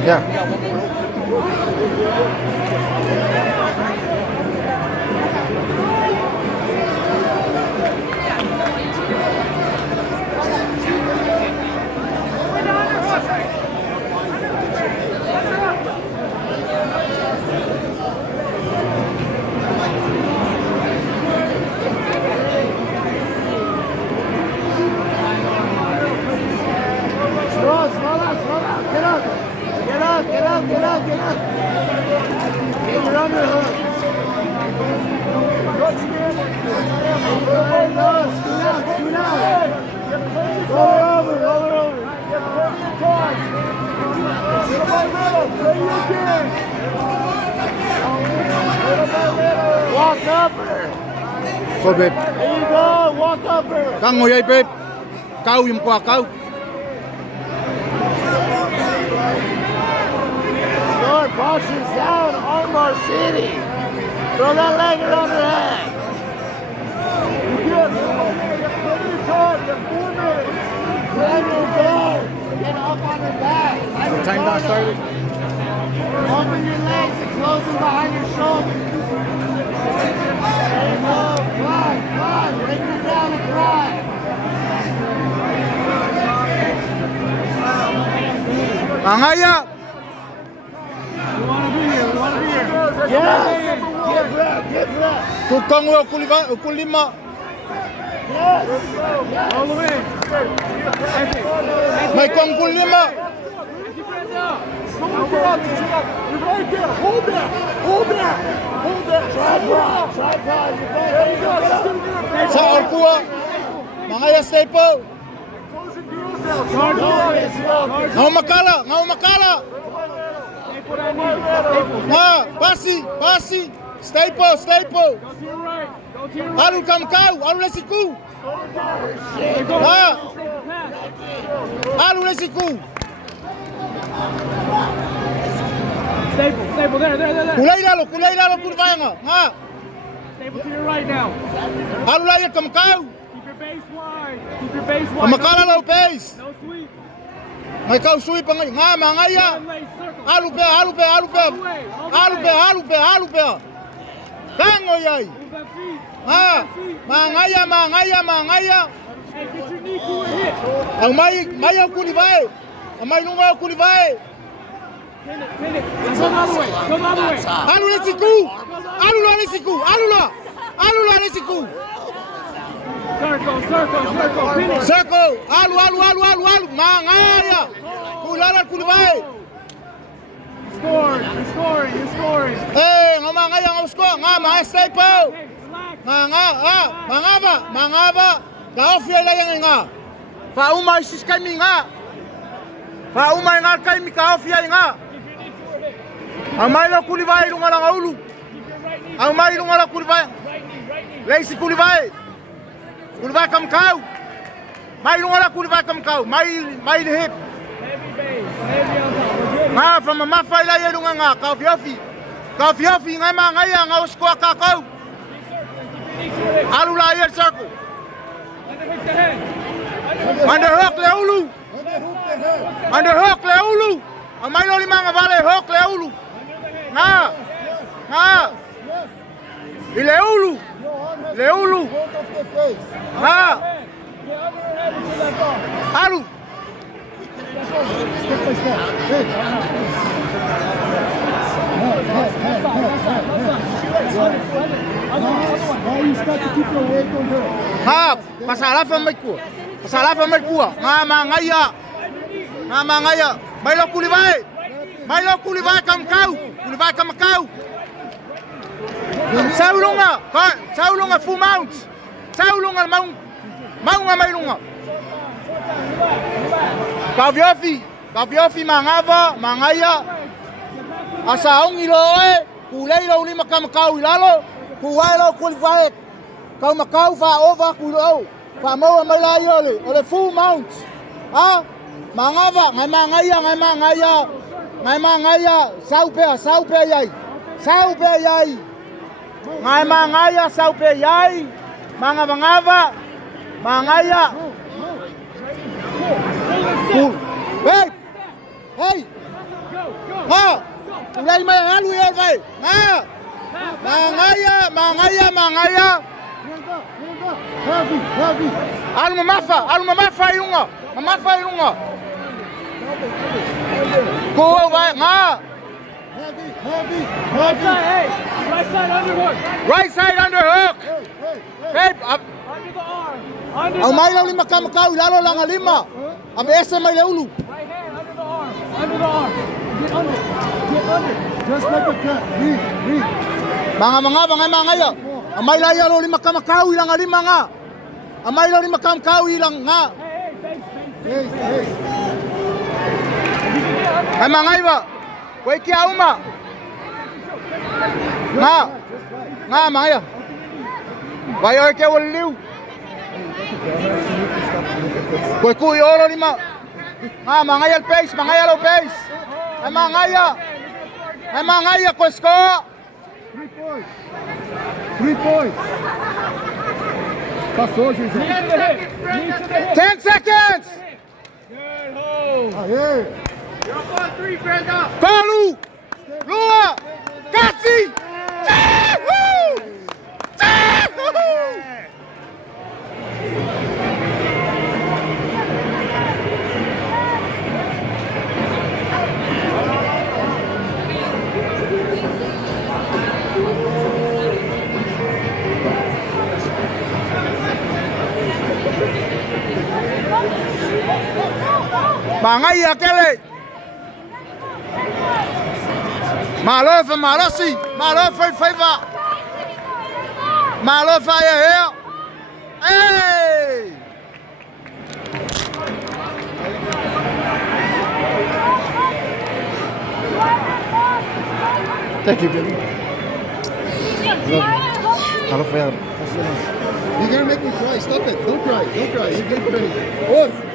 Yeah. Get up. Get your underhook. Scoot out. Roll it over. Walk up her. Go, babe. There you go. Walk up her. Kang nguyay, babe. Kau yung kuha kau. Lord, Boston's down, Armor City. Throw that leg around her head. You're good. You're 4 minutes. Grab your guard. Get up on her back. What time that started? Open your legs and close them behind your shoulders. There you go. Fly. Break her down and fly. Angaya! We want to be here. Yes! Get rep. Tukang mo kulima. Yes! All the way. May kong kulima. Right there. Hold that. Tripod. There you go. Sa orkuha. Mangaya staple. Ngau makala. Pasi. Staple. Alu kam kau, alu lesiku. Alu lesiku. Staple, there. Kulay lalo kurvaya nga. Staple to your right now. Alu laya kam kau. Keep your base wide. Makala lo base. No sweep. May kau sweep nga mangaya. One leg circle. Alu pe. Kango yai. Move that feet. Mangaya. Hey, get your knee to a hit. Ang may ang kulivay. Ang may lunga ang kulivay. Pin it. Come all the way. Alu lesiku. Alu la lesiku. Circle. Pin it. Circle. Alu. Mangaya. Kulala kulivay. You're scoring. Ngomangaya ngausko. Mga staple. Hey, relax. Mangava. Kaofia la yang nga. Fa umay sis kami nga. Fa umay nga kami kaofia nga. Ang may lo kulivay lunga lang aulu. Ang may lunga lang kulivay. Lazy kulivay. Kulivay kam kau. May lunga lang kulivay kam kau. May hip. Heavy base. Heavy on top. We're good. Nga from mafay la yang lunga nga kaofia nga mangaya nga usko kakau. Alu la yer circle. Underhook the head. Underhook leulu. Ang may lo lima nga vale hook leulu. Nga. Leulu. Nga. Alu. Pasala fa mai ku. Nga mangaya. Mai lo kulivai kam kau. Saulunga full mount. Saulunga maunga mai lunga. Kaviofi mangaya. Asaong iloe. Kulay lo lima kam kau ilalo. Kuwai lo kulivai. Kau makau fa over kulo. Fa mo malayo ole full mount. Mangava ngai mangaya. Saupe yai. Ngai mangaya saupe yai. Mangava. Mangaya. Cool. mangaya, mangaya. Hands up, hands up. Heavy, heavy. Alu mamafa ilunga. Mamafa ilunga. Ko vai nga. Heavy, heavy, Right heavy. side, hey. Right side underhook. Right side underhook. Hey, hey, hey. Hey, Under the arm. Under ang the may lang lima kamakau lalo lang ang lima. Ang esa may leulu. right hand. Under the arm. Under the arm. Get under. Get under. Just like a cat. Read, read. Mga ya. Ang may lang lalo lima kamakau lang ang lima nga. Ang may lang lima kamakau lang nga. Hey, hey, face, face. Hey, hey. Ay mga iba. Koy kia uma. Nga. Nga mga ya. Bayo ke waliu. Koy kuy oro lima. Nga mga ya pace, mga ya pace. Ay mga ya. Ay mga ya ko score. 3 points. 3 points. Passou, Gisele. Knee to the hip. Knee to the hip. 10 seconds. Good hold. Aê. Paulo. Lua. Cassi. Woo! Mangai aquele. Malofa, Malossi, Malofa, Faiva. Malofa here. Hey! Thank you, baby. Malofa. You're gonna make me cry. Stop it. Don't cry. Don't cry. You're getting ready. Oh.